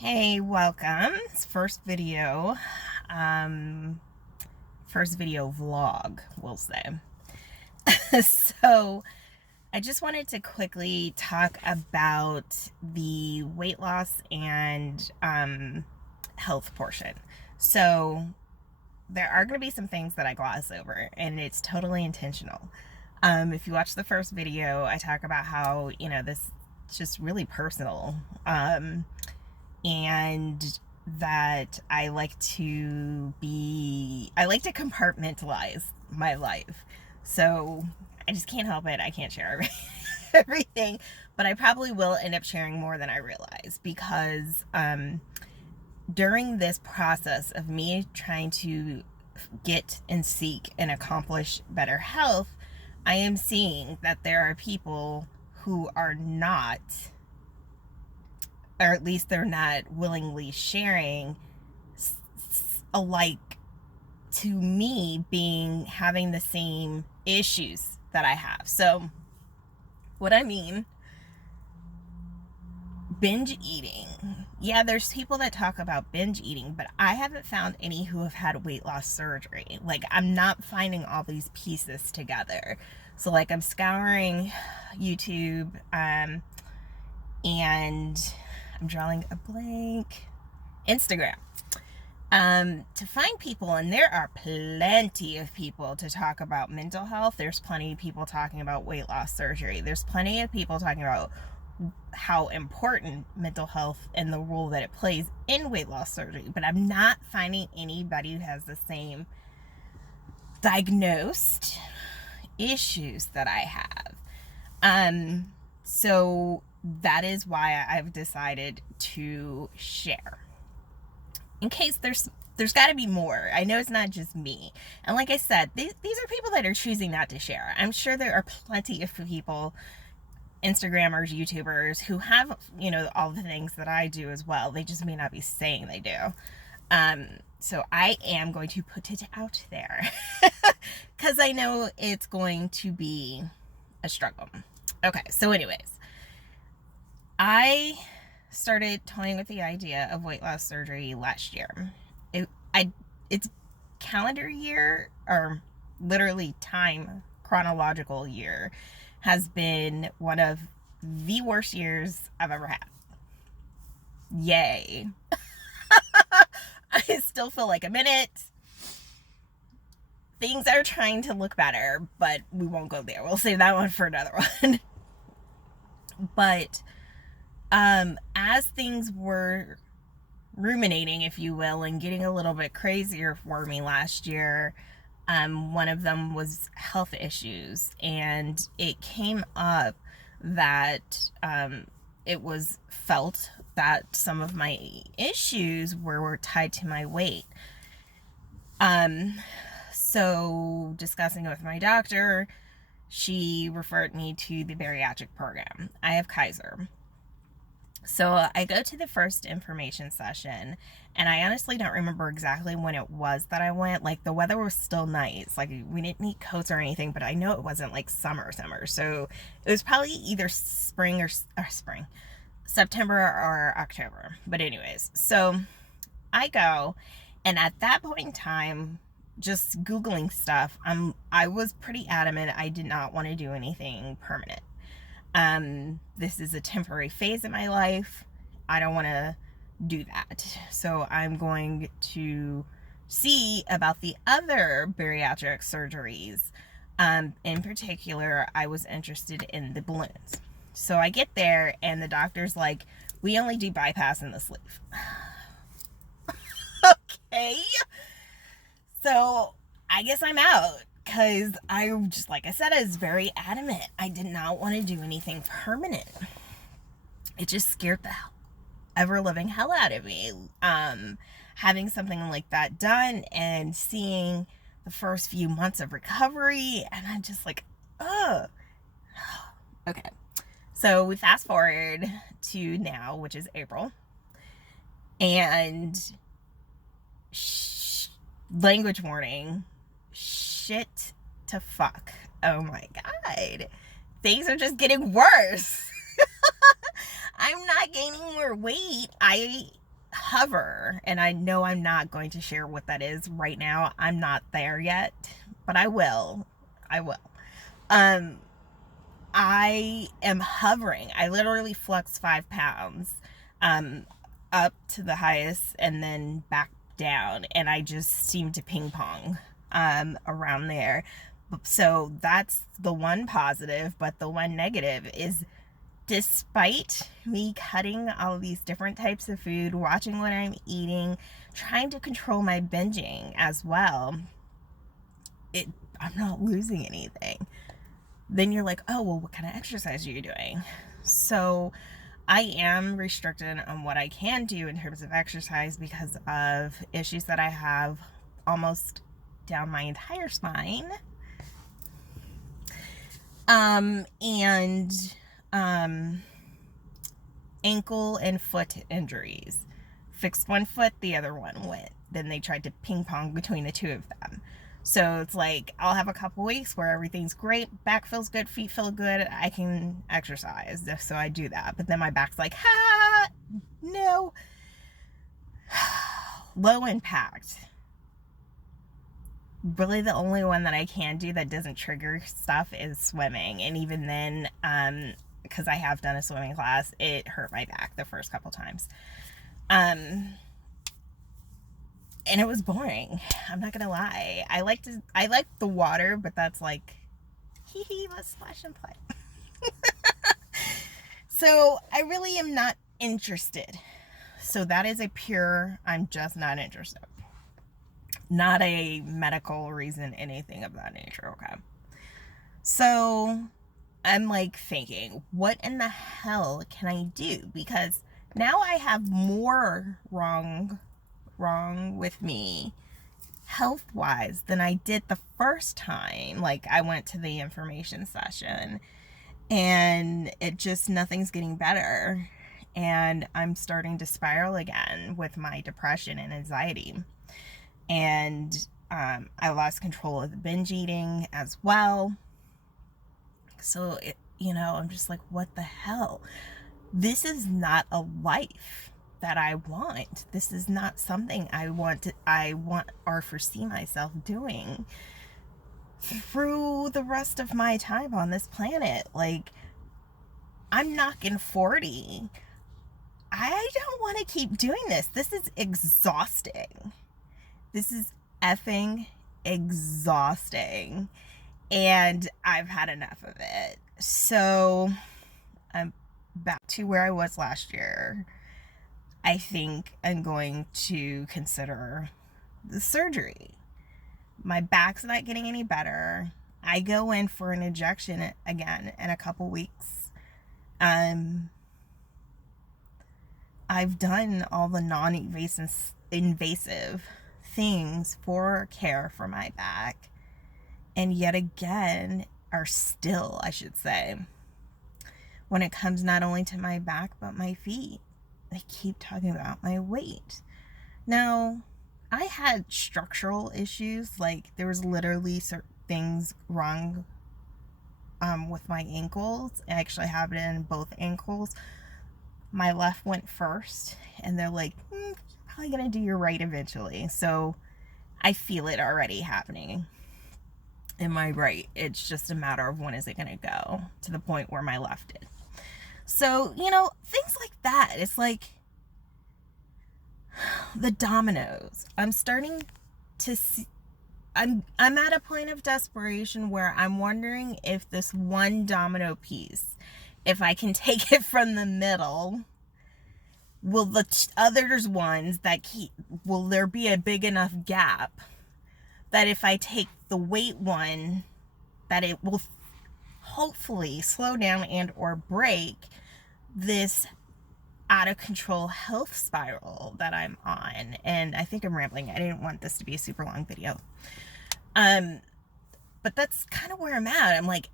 Hey, welcome. It's first video vlog, we'll say. So, I just wanted to quickly talk about the weight loss and health portion. So, there are going to be some things that I gloss over, and it's totally intentional. If you watch the first video, I talk about how, this is just really personal. And that I like to compartmentalize my life. So I just can't help it. I can't share everything, but I probably will end up sharing more than I realize because during this process of me trying to get and seek and accomplish better health, I am seeing that there are people who are not, or at least they're not willingly sharing alike to me having the same issues that I have. So what I mean, binge eating. Yeah, there's people that talk about binge eating, but I haven't found any who have had weight loss surgery. Like, I'm not finding all these pieces together. So like, I'm scouring YouTube, and I'm drawing a blank, Instagram, to find people, and there are plenty of people to talk about mental health. There's plenty of people talking about weight loss surgery. There's plenty of people talking about how important mental health and the role that it plays in weight loss surgery, but I'm not finding anybody who has the same diagnosed issues that I have. So that is why I've decided to share. In case there's got to be more. I know it's not just me. And like I said, these are people that are choosing not to share. I'm sure there are plenty of people, Instagrammers, YouTubers, who have, all the things that I do as well. They just may not be saying they do. So I am going to put it out there because I know it's going to be a struggle. Okay, so anyways, I started toying with the idea of weight loss surgery last year. It's calendar year, or literally time, chronological year, has been one of the worst years I've ever had. Yay. I still feel like a minute. Things are trying to look better, but we won't go there. We'll save that one for another one. But as things were ruminating, if you will, and getting a little bit crazier for me last year, one of them was health issues, and it came up that it was felt that some of my issues were tied to my weight. So discussing it with my doctor, she referred me to the bariatric program. I have Kaiser. So I go to the first information session, and I honestly don't remember exactly when it was that I went. Like, the weather was still nice. Like, we didn't need coats or anything, but I know it wasn't like summer. So it was probably either September or October. But anyways, so I go, and at that point in time, just Googling stuff, I was pretty adamant I did not want to do anything permanent. This is a temporary phase in my life. I don't want to do that. So I'm going to see about the other bariatric surgeries. In particular, I was interested in the balloons. So I get there, and the doctor's like, we only do bypass in the sleeve. Okay. So I guess I'm out. Because I just, like I said, I was very adamant. I did not want to do anything permanent. It just scared the ever-living hell out of me. Having something like that done and seeing the first few months of recovery, and I'm just like, ugh. Okay. So we fast forward to now, which is April. And language warning. Shit to fuck. Oh my God. Things are just getting worse. I'm not gaining more weight. I hover, and I know I'm not going to share what that is right now. I'm not there yet, but I will. I am hovering. I literally flux 5 pounds up to the highest and then back down, and I just seem to ping pong around there. So that's the one positive, but the one negative is, despite me cutting all of these different types of food, watching what I'm eating, trying to control my binging as well, I'm not losing anything. Then you're like, oh, well, what kind of exercise are you doing? So I am restricted on what I can do in terms of exercise because of issues that I have almost down my entire spine. Ankle and foot injuries. Fixed one foot, the other one went. Then they tried to ping pong between the two of them. So it's like, I'll have a couple weeks where everything's great, back feels good, feet feel good, I can exercise. So I do that. But then my back's like, no. Low impact. Really the only one that I can do that doesn't trigger stuff is swimming. And even then, because I have done a swimming class, it hurt my back the first couple times. And it was boring. I'm not gonna lie. I like the water, but that's like, let's splash and play. So I really am not interested. So that is a pure, I'm just not interested. Not a medical reason, anything of that nature, okay? So I'm like thinking, what in the hell can I do? Because now I have more wrong with me health-wise than I did the first time. Like, I went to the information session and nothing's getting better. And I'm starting to spiral again with my depression and anxiety. And I lost control of the binge eating as well. So, I'm just like, what the hell? This is not a life that I want. This is not something I want or foresee myself doing through the rest of my time on this planet. Like, I'm knocking 40. I don't want to keep doing this. This is exhausting. This is effing exhausting. And I've had enough of it. So I'm back to where I was last year. I think I'm going to consider the surgery. My back's not getting any better. I go in for an injection again in a couple weeks. I've done all the non-invasive things for care for my back, and yet again are still, I should say, when it comes not only to my back but my feet, they keep talking about my weight. Now, I had structural issues, like there was literally certain things wrong with my ankles. I actually have it in both ankles. My left went first, and they're like, you're probably gonna do your right eventually. So I feel it already happening in my right. It's just a matter of when is it gonna go to the point where my left did. So, things like that. It's like the dominoes. I'm starting to see, I'm at a point of desperation where I'm wondering if this one domino piece, if I can take it from the middle, will the others ones will there be a big enough gap that if I take the weight one, that it will hopefully slow down and or break this out of control health spiral that I'm on. And I think I'm rambling. I didn't want this to be a super long video. But that's kind of where I'm at. I'm like,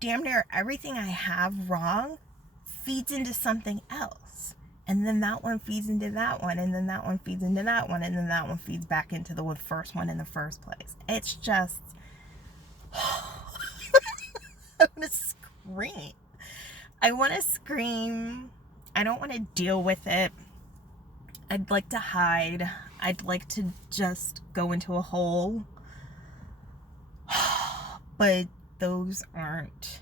damn near everything I have wrong feeds into something else. And then that one feeds into that one. And then that one feeds into that one. And then that one feeds back into the first one in the first place. It's just, I want to scream. I want to scream. I don't want to deal with it. I'd like to hide. I'd like to just go into a hole. But those aren't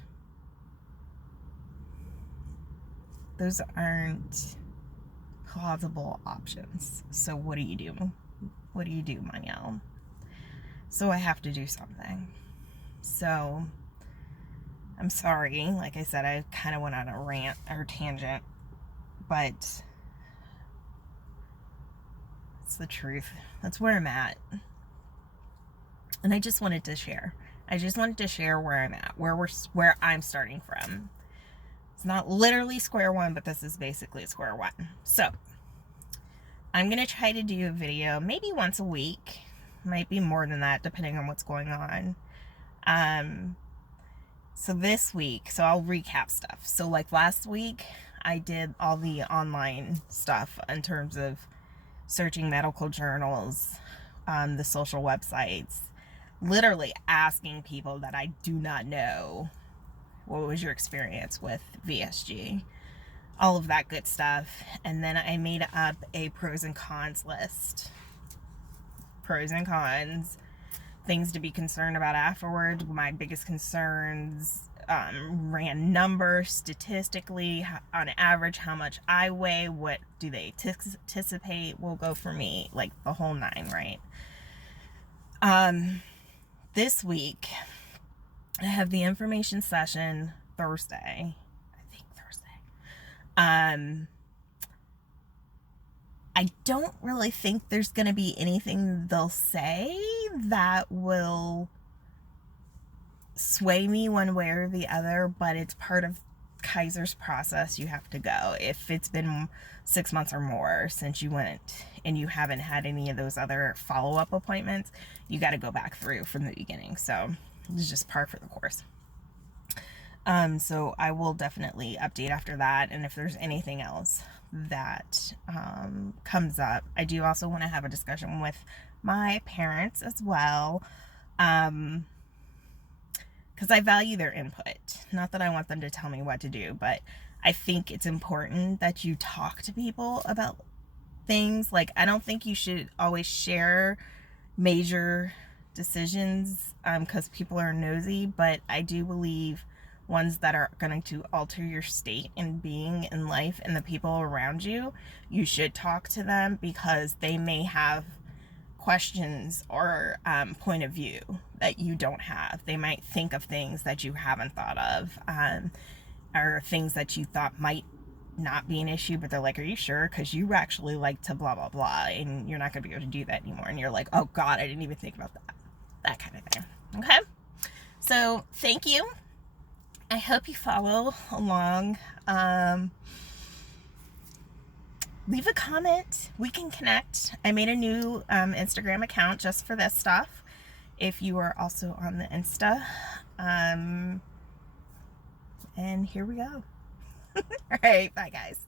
plausible options. So what do you do? What do you do, Manuel? So I have to do something. So I'm sorry. Like I said, I kind of went on a rant or tangent, but it's the truth. That's where I'm at. And I just wanted to share. I just wanted to share where I'm at, where I'm starting from. It's not literally square one, but this is basically square one. So I'm going to try to do a video maybe once a week. Might be more than that, depending on what's going on. So this week, so I'll recap stuff. So like last week, I did all the online stuff in terms of searching medical journals, the social websites, literally asking people that I do not know, what was your experience with VSG? All of that good stuff. And then I made up a pros and cons list. Pros and cons, things to be concerned about afterwards, my biggest concerns, ran numbers statistically, on average, how much I weigh, what do they anticipate will go for me, like the whole nine, right? This week, I have the information session Thursday. I don't really think there's going to be anything they'll say that will sway me one way or the other, but it's part of Kaiser's process. You have to go. If it's been 6 months or more since you went and you haven't had any of those other follow-up appointments, you got to go back through from the beginning. So it's just par for the course. So I will definitely update after that. And if there's anything else that comes up, I do also want to have a discussion with my parents as well. Because I value their input. Not that I want them to tell me what to do, but I think it's important that you talk to people about things. Like, I don't think you should always share major decisions because people are nosy, but I do believe ones that are going to alter your state and being in life and the people around you, you should talk to them because they may have questions or point of view that you don't have. They might think of things that you haven't thought of, or things that you thought might not be an issue, but they're like, are you sure? Because you actually like to blah, blah, blah, and you're not going to be able to do that anymore. And you're like, oh God, I didn't even think about that. That kind of thing. Okay? So thank you. I hope you follow along. Leave a comment. We can connect. I made a new Instagram account just for this stuff. If you are also on the Insta. And here we go. All right. Bye, guys.